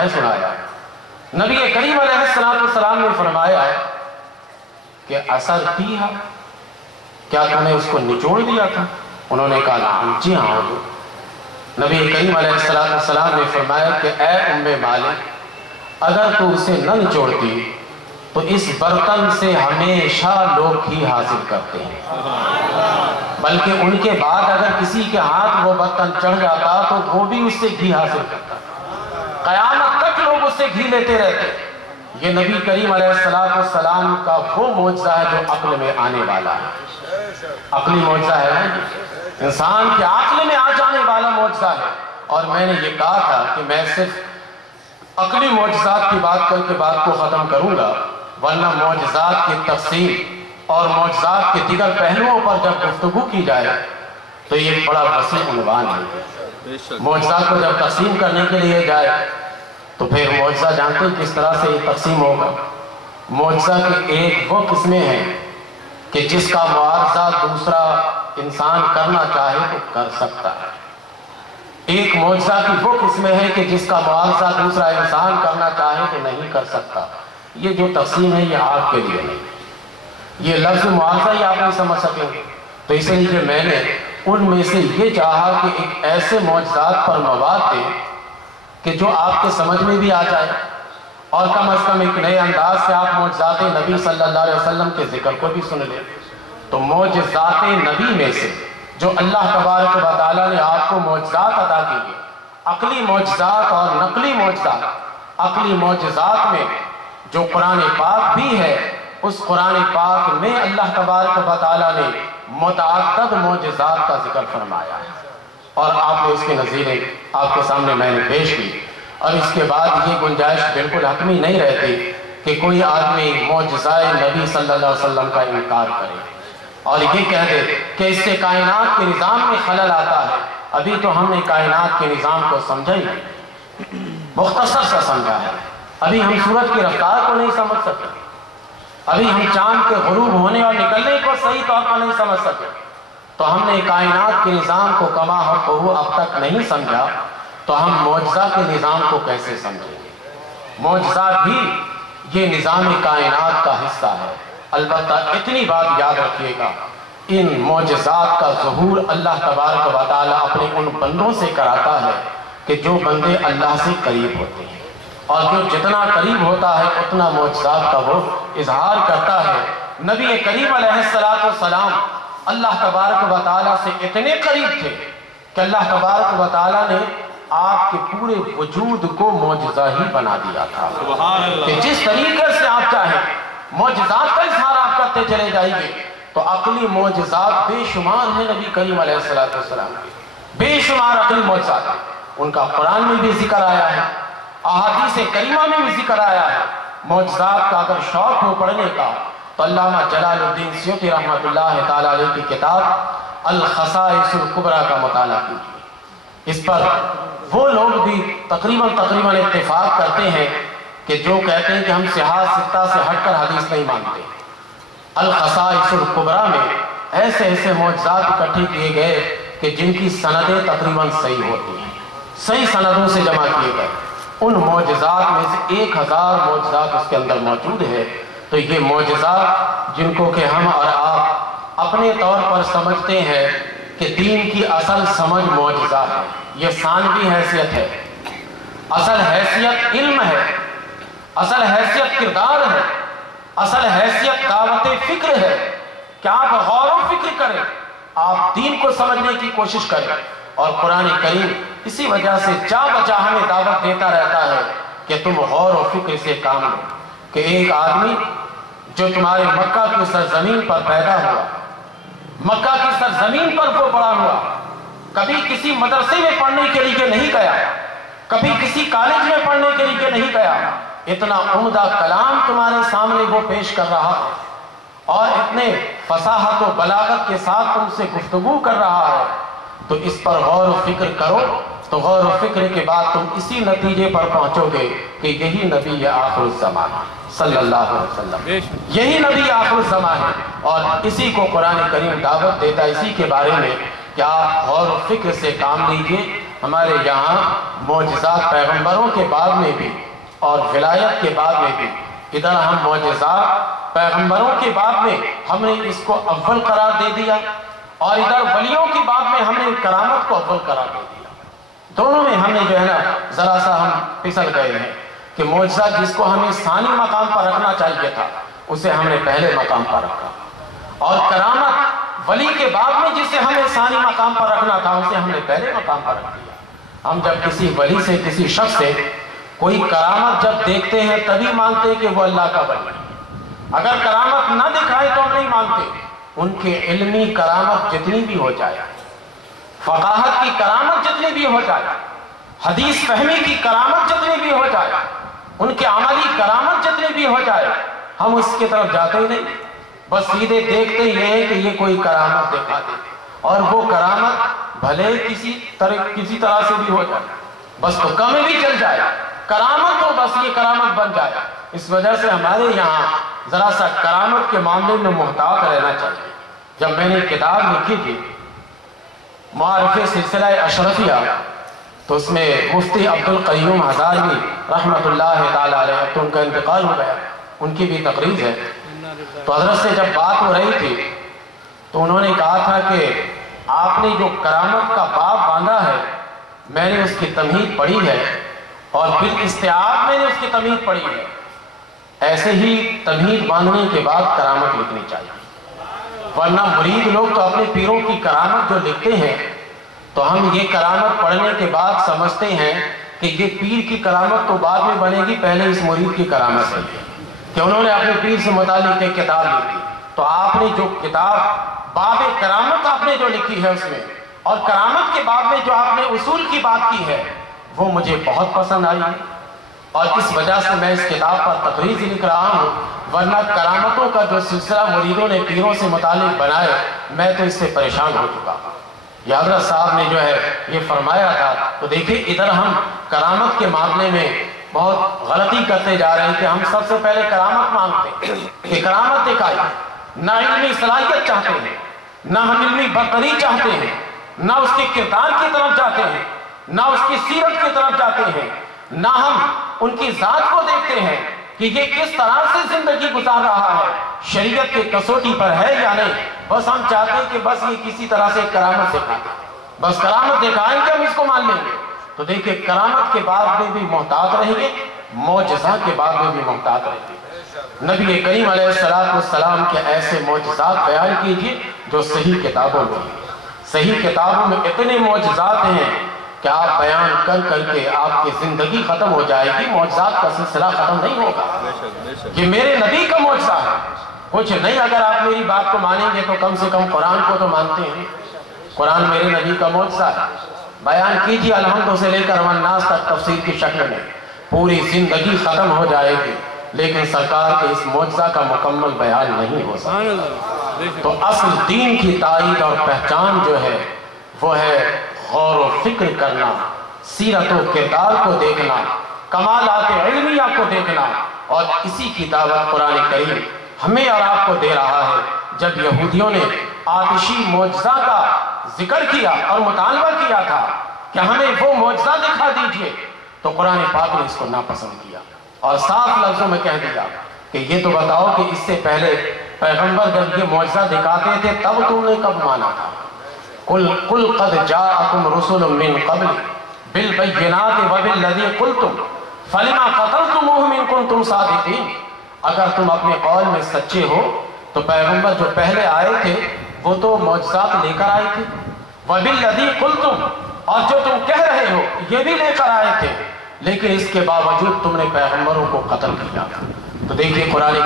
वाक़या सुनाया। नबी करीम अलैहिस्सलाम ने फरमाया कि असर किया, क्या तूने उसको निचोड़ दिया था? उन्होंने कहा नाम, जी हाँ हुजूर। नबी करीम अलैहिस्सलाम ने फरमाया कि ऐ उम्मे मालिक, अगर तू उसे न निचोड़ती तो इस बर्तन से हमेशा लोग घी हासिल करते हैं, बल्कि उनके बाद अगर किसी के हाथ वो बर्तन चढ़ जाता तो वो भी उससे घी हासिल करता, क़यामत तक लोग उससे घी लेते रहते। ये नबी करीम अलैहिस्सलाम का वो मौजज़ा है जो अक्ल में आने वाला है। अक्ली मौजज़ा है, इंसान के अक्ल में आ जाने वाला मौजज़ा है। और मैंने ये कहा था कि मैं सिर्फ अक्ली मौजज़ात की बात करके बात को ख़त्म करूँगा, वरना मौजज़ात की तफ़सील और मौजज़ात के दीगर पहलुओं पर जब गुफ्तगू की जाए तो ये बड़ा वसीअ उन्वान है। मौजज़ात को जब तक़सीम करने के लिए जाए तो फिर मौजज़ा जानते हैं किस तरह से ये तक़सीम होगा। मौजज़ा की एक वो किस्में हैं कि जिसका मुआवजा दूसरा इंसान करना चाहे तो कर सकता है। एक मौजज़ा की वो किस्में हैं कि जिसका मुआवजा दूसरा इंसान करना चाहे तो नहीं कर सकता। ये जो तक़सीम है ये आपके लिए नहीं, ये लफ्ज़ मुआवजा ही आप नहीं समझ सकेंगे। तो इसलिए मैंने उनमें से ये चाहा कि एक ऐसे मौजज़ात पर मवाद दें कि जो आपके समझ में भी आ जाए, और कम अज़ कम एक नए अंदाज से आप मौजज़ात नबी सल्लल्लाहु अलैहि वसल्लम के ज़िक्र को भी सुन लें। तो मौजज़ात नबी में से जो अल्लाह तबारक व तआला ने आपको मौजज़ात अता किए, अक़ली मौजज़ात और नक़ली मौजज़ात। अक़ली मौजज़ात में जो कुरान पाक भी है, उस कुरान पाक में अल्लाह तबारक व तआला ने मुतअद्दिद मौजज़ात का जिक्र फरमाया है, और आपने उसकी नज़ीरें आपके सामने मैंने पेश की। और इसके बाद ये गुंजाइश बिल्कुल हतमी नहीं रहती कि कोई आदमी मौजज़ाए नबी सल्लल्लाहु अलैहि वसल्लम का इनकार करे और ये कह दे कि इससे कायनात के निज़ाम में खलल आता है। अभी तो हमने कायनात के निज़ाम को समझा ही नहीं, मुख्तसर सा समझा है। अभी हम सूरज की रफ्तार को नहीं समझ सके, अभी हम चांद के गुरूब होने और निकलने को सही तौर पर नहीं समझ सके। तो हमने कायनात के निज़ाम को कमा हक़्क़हू अब तक नहीं समझा, तो हम मौजज़ा के निज़ाम को कैसे समझेंगे? मौजज़ा भी ये निज़ाम कायनात का हिस्सा है। अलबत्ता इतनी बात याद रखिएगा, इन मौजज़ात का ज़हूर अल्लाह तबारक व तआला अपने उन बंदों से कराता है कि जो बंदे अल्लाह से करीब होते हैं, और जो जितना करीब होता है उतना मौजज़ात का वो इजहार करता है। नबी करीम अलैहिस्सलाम अल्लाह तबारक व तआला से इतने करीब थे कि अल्लाह तबारक व तआला ने आपके पूरे वजूद को मौजज़ा ही बना दिया था कि जिस तरीके से आप चाहें मौजज़ात का इजहार आप करते चले जाएंगे। तो अक़ली मौजज़ात बेशुमार है नबी करीम अलैहिस्सलाम के, बेशुमार अक़ली मौजज़ात हैं। उनका कुरान में भी जिक्र आया है, अहादीस करीमा में भी जिक्र आया है। मौजज़ात का अगर शौक हो पढ़ने का तो अल्लामा जलालुद्दीन सियूती रहमतुल्लाह तआला अलैह की किताब अल ख़साइसुल कुबरा का मुताला कीजिए। इस पर वो लोग भी तकरीबन इत्तेफाक करते हैं कि जो कहते हैं कि हम सिहाह सित्ता से हटकर हदीस नहीं मानते। अल ख़साइसुल कुबरा में ऐसे ऐसे मौजज़ात इकट्ठे किए गए कि जिनकी सनदें तकरीबन सही होती हैं, सही सनदों से जमा किए गए। उन मौजज़ात में से 1000 मौजज़ात उसके अंदर मौजूद है। तो ये मौजज़ात जिनको कि हम और आप अपने तौर पर समझते हैं कि दीन की असल समझ मौजज़ा है, ये सानवी हैसियत है। असल हैसियत इल्म है, असल हैसियत किरदार है, असल हैसियत दावत फिक्र है कि आप गौर व फिक्र करें, आप दीन को समझने की कोशिश करें। और कुरान करीम इसी वजह से जा बचा हमें दावत देता रहता है कि तुम गौर व फिक्र से काम लो। कि एक आदमी जो तुम्हारे मक्का की सरजमीन पर पैदा हुआ, मक्का की सरजमीन पर वो बड़ा हुआ, कभी किसी मदरसे में पढ़ने के लिए नहीं गया, कभी किसी कॉलेज में पढ़ने के लिए नहीं गया, इतना उम्दा कलाम तुम्हारे सामने वो पेश कर रहा है और इतने फसाहत व बलागत के साथ तुमसे गुफ्तगू कर रहा है, तो इस पर गौर व फिक्र करो। तो गौर व फिक्र के बाद तुम इसी नतीजे पर पहुंचोगे कि यही नबी आखिरुल ज़मान सल्लल्लाहु अलैहि वसल्लम, यही नबी आखिरुल ज़मान है। और इसी को कुरान करीम दावत देता है, इसी के बारे में कि आप गौर व फिक्र से काम लीजिए, ہمارے یہاں معجزات پیغمبروں کے بعد میں بھی اور ولایت کے بعد میں بھی، ادھر ہم معجزات پیغمبروں کے بعد میں ہم نے اس کو اول قرار دے دیا، اور ادھر ولیوں کی بات میں ہم نے کرامت کو اول قرار دے دیا۔ دونوں میں ہم نے جو ہے نا ذرا سا ہم پھسل گئے ہیں کہ معجزہ جس کو ہمیں ثانی مقام پر رکھنا چاہیے تھا اسے ہم نے پہلے مقام پر رکھا، اور کرامت ولی کے بعد میں جسے ہمیں ثانی مقام پر رکھنا تھا اسے ہم نے پہلے مقام پر رکھ دیا۔ ہم جب کسی ولی سے، کسی شخص سے کوئی کرامت جب دیکھتے ہیں تبھی مانتے ہیں کہ وہ اللہ کا ولی ہے۔ اگر کرامت نہ دکھائے تو ہم نہیں مانتے۔ ان کے علمی کرامت جتنی بھی ہو جائے، فقاہت کی کرامت جتنی بھی ہو جائے، حدیث فہمی کی کرامت جتنی بھی ہو جائے، ان کے عملی کرامت جتنی بھی ہو جائے، ہم اس کی طرف جاتے ہی نہیں، بس سیدھے دیکھتے ہی ہیں کہ یہ کوئی کرامت دکھا دے، اور وہ کرامت بھلے کسی طرح سے بھی ہو جائے، بس تو کم بھی چل جائے، کرامت ہو بس یہ کرامت بن جائے۔ اس وجہ سے ہمارے یہاں ذرا سا کرامت کے معاملے میں محتاط رہنا چاہیے۔ جب میں نے کتاب لکھی تھی معارف سلسلہ اشرفیہ، تو اس میں مفتی عبدالقیوم ہزاروی رحمۃ اللہ تعالی علیہ، تو ان کا انتقال ہو گیا، ان کی بھی تقریر ہے، تو حضرت سے جب بات ہو رہی تھی تو انہوں نے کہا تھا کہ آپ نے جو کرامت کا باب باندھا ہے میں نے اس کی تمہید پڑھی ہے، اور پھر استعاب میں نے اس کی تمہید پڑھی ہے، ایسے ہی تمہید باندھنے کے بعد کرامت لکھنی چاہیے، ورنہ مرید لوگ تو اپنے پیروں کی کرامت جو لکھتے ہیں تو ہم یہ کرامت پڑھنے کے بعد سمجھتے ہیں کہ یہ پیر کی کرامت تو بعد میں بنے گی، پہلے اس مرید کی کرامت ہے کہ انہوں نے اپنے پیر سے متعلق ایک کتاب لکھی۔ تو آپ نے جو کتاب باب کرامت آپ نے جو لکھی ہے اس میں، اور کرامت کے بعد میں جو آپ نے اصول کی بات کی ہے، وہ مجھے بہت پسند آئی ہے، اور اس وجہ سے میں اس کتاب پر تقریر لکھ رہا ہوں، ورنہ کرامتوں کا جو سلسلہ مریدوں نے پیروں سے متعلق بنائے میں تو اس سے پریشان ہو چکا ہوں۔ یہ حضرت صاحب نے جو ہے یہ فرمایا تھا، تو دیکھیں ادھر ہم کرامت کے معاملے میں بہت غلطی کرتے جا رہے ہیں کہ ہم سب سے پہلے کرامت مانگتے ہیں کہ کرامت دکھائی، نہ علمی صلاحیت چاہتے ہیں، نہ ہم علمی برتری چاہتے ہیں، نہ اس کے کردار کی طرف جاتے ہیں، نہ اس کی سیرت کی طرف جاتے ہیں، نہ ہم ان کی ذات کو دیکھتے ہیں کہ یہ کس طرح سے زندگی گزار رہا ہے، شریعت کے کسوٹی پر ہے یا نہیں، بس ہم چاہتے ہیں کہ بس یہ کسی طرح سے کرامت دکھائیں، بس کرامت دکھائیں کہ ہم اس کو مان لیں گے۔ تو دیکھیں کرامت کے بعد میں بھی محتاط رہیے، معجزہ کے بعد میں بھی محتاط رہیے۔ نبی کریم علیہ السلام کے ایسے معجزات بیان کیجئے جو صحیح کتابوں میں ہیں۔ صحیح کتابوں میں اتنے معجزات ہیں کہ آپ بیان کر کر کے آپ کی زندگی ختم ہو جائے گی، معجزات کا سلسلہ ختم نہیں ہوگا۔ یہ میرے نبی کا معجزہ ہے، کچھ نہیں۔ اگر آپ میری بات کو مانیں گے تو کم سے کم قرآن کو تو مانتے ہیں، قرآن میرے نبی کا معجزہ ہے۔ بیان کیجئے الحمد سے لے کر والناس تک تفسیر کی شکل میں، پوری زندگی ختم ہو جائے گی لیکن سرکار کے اس معجزہ کا مکمل بیان نہیں ہو سکتا۔ تو اصل دین کی تائید اور پہچان جو ہے وہ ہے غور و فکر کرنا، سیرت و کردار کو دیکھنا، کمالات علمیہ کو دیکھنا، اور اسی کی دعوت قرآن کریم ہمیں اور آپ کو دے رہا ہے۔ جب یہودیوں نے آتشی معجزہ کا ذکر کیا اور مطالبہ کیا تھا کہ ہمیں وہ معجزہ دکھا دیجئے، تو قرآن پاک نے اس کو ناپسند کیا اور صاف لفظوں میں کہہ دیا کہ یہ تو بتاؤ کہ اس سے پہلے پیغمبر جب یہ معجزہ دکھاتے تھے تب تم نے کب مانا تھا؟ قل قد جاءکم رسل من قبل بالبینات وبالذی قلتم فلما قتلتموہم ان کنتم صادقین۔ اگر تم اپنے قول میں سچے ہو تو پیغمبر جو پہلے آئے تھے وہ تو معجزات لے کر آئے تھے، وبالذی قلتم، اور جو تم کہہ رہے ہو یہ بھی لے کر آئے تھے، لیکن اس کے باوجود تم نے پیغمبروں کو قتل کیا۔ تو دیکھیے قرآن